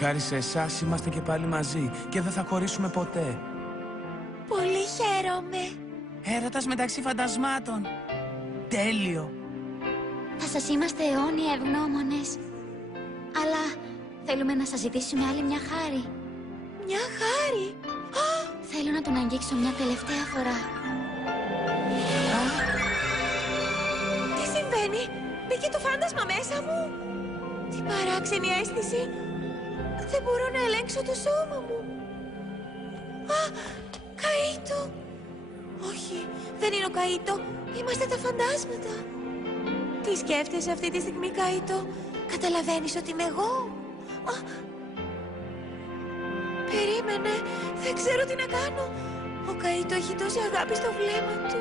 Χάρη σε εσάς είμαστε και πάλι μαζί και δεν θα χωρίσουμε ποτέ. Πολύ χαίρομαι. Έρωτας μεταξύ φαντασμάτων. Τέλειο. Θα σας είμαστε αιώνια ευγνώμονες. Αλλά θέλουμε να σας ζητήσουμε άλλη μια χάρη. Μια χάρη. Θέλω να τον αγγίξω μια τελευταία φορά. Τι συμβαίνει? Μπήκε το φάντασμα μέσα μου. Τι παράξενη αίσθηση. Δεν μπορώ να ελέγξω το σώμα μου. Καΐτο. Όχι, δεν είναι ο Καΐτο. Είμαστε τα φαντάσματα. Τι σκέφτεσαι αυτή τη στιγμή, Καΐτο? Καταλαβαίνεις ότι είμαι εγώ? Περίμενε, δεν ξέρω τι να κάνω. Ο Καΐτο έχει τόση αγάπη στο βλέμμα του.